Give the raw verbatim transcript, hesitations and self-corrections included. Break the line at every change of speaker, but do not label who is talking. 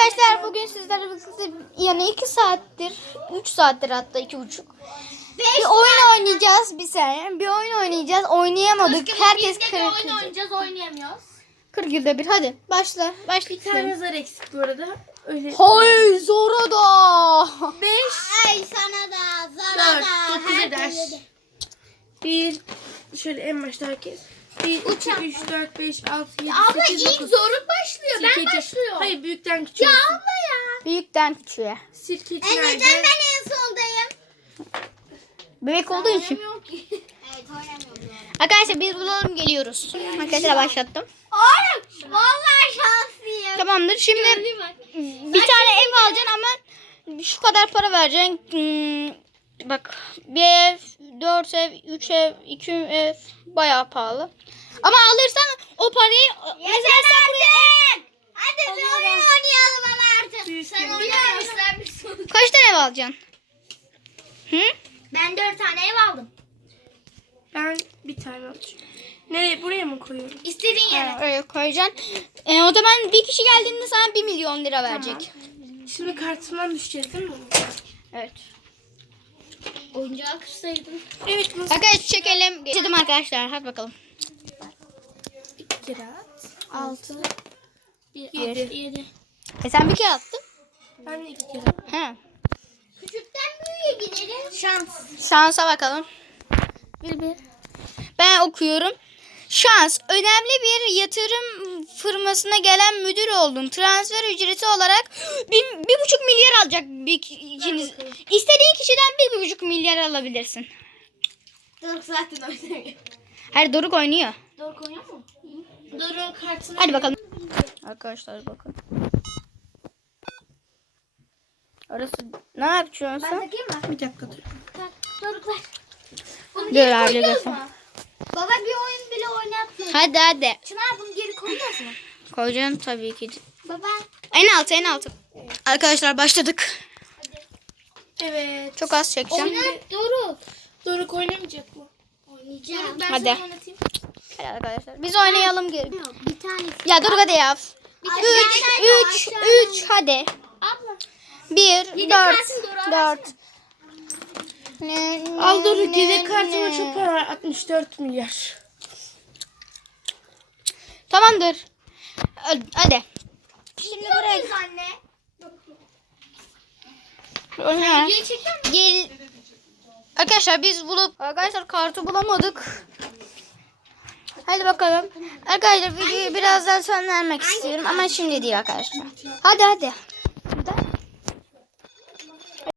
Arkadaşlar bugün sizlerle birlikte yani iki saattir, üç saattir hatta iki buçuk. Bir oyun oynayacağız bir saniye. Bir oyun oynayacağız. Oynayamadık. Herkes kırık.
Oyun oynayacağız, oynayamıyoruz.
kırk yılda bir. Hadi başla. Başla.
Bir tane zar eksik bu arada. Öyle.
Hayır zora da.
beş,
Ay sana da, sana
dört,
da.
dokuz eder. bir, şöyle en başta herkes. bir, iki, üç, dört, beş, altı, yedi,
Abla
sekiz,
ilk
dokuz.
zorluk başlıyor. Ben
Sirkeci.
başlıyorum.
Hayır, büyükten küçüğe.
Ya abla ya.
Büyükten küçüğe.
Sirkeci
E neden
nerede?
ben en sondayım?
Bebek olduğu için.
Oynamıyorum ki. Evet oynamıyorum.
Arkadaşlar biz bulalım geliyoruz. Arkadaşlar başlattım.
Oğlum vallahi şanslıyım.
Tamamdır. Şimdi bir tane ev alacaksın ama şu kadar para vereceksin. Hmm, bak bir ev, dört ev, üç ev, iki ev bayağı pahalı. Ama alırsan o parayı mesela sen buraya ev,
Hadi bir oyun oynayalım ama artık.
Büyük
Sen
bir-
oynamıyorsun.
kaç tane ev alacaksın? Hı?
Ben dört tane ev aldım.
Ben bir tane alacağım. Nereye? Buraya mı koyuyorum?
İstediğin yere.
Ha, öyle koyacaksın. E, o zaman bir kişi geldiğinde sana bir milyon lira verecek.
Şimdi kartımdan düşeceğiz değil mi?
Evet.
Oyuncağı kırsaydın.
Evet. Nasıl?
Arkadaşlar çekelim. Geçelim arkadaşlar. Hadi bakalım.
İki kere at.
Altı.
Yedi.
Yedi.
E sen bir kere attın.
Ben de iki kere at.
He.
Küçükten büyüğe gidelim. Şans.
Şansa bakalım.
Bir bir.
Ben okuyorum. Şans. Önemli bir yatırım firmasına gelen müdür oldun. Transfer ücreti olarak bir, bir buçuk milyar alacak bir ikiniz. İstediğin kişiden bir, bir buçuk milyar alabilirsin.
Doruk zaten oynamıyor.
Her Doruk oynuyor.
Doruk oynuyor mu?
Doruk'un kartını.
Hadi bakalım. Arkadaşlar bakın. Orası ne yapıyorsun
Ben
sen?
takayım mı?
Bir dakika dur.
Tak. Doruk ver. Bunu
Dur
geri
abi,
koyuyoruz
dur.
mu? Baba bir oyun bile oynatmıyor.
Hadi hadi.
Çınar bunu geri koyuyoruz mu?
Koyacaksın tabii ki.
Baba.
En altı en altı. Arkadaşlar başladık.
Evet.
Çok az çekeceğim.
Oynat Doruk.
Doruk oynamayacak mı?
Oynayacağım.
Doruk ben
Hadi.
sana oynatayım.
Hadi arkadaşlar. Biz oynayalım geri.
Bir tanesi.
Ya dur hadi yap.
Aşağıda,
üç üç
aşağıda.
üç hadi.
Abla.
bir
Yedek
dört
kartın Doruk'a
dört.
Al Doruk, yedek kartıma çok para var. altmış dört milyar.
Tamamdır. Hadi. Şimdi buraya
Biz anne.
oyna.
Video çekiyor musun?
Gel. Arkadaşlar biz bulup arkadaşlar kartı bulamadık. Hadi bakalım. Arkadaşlar videoyu birazdan sonlandırmak istiyorum ama şimdi değil arkadaşlar. Hadi hadi.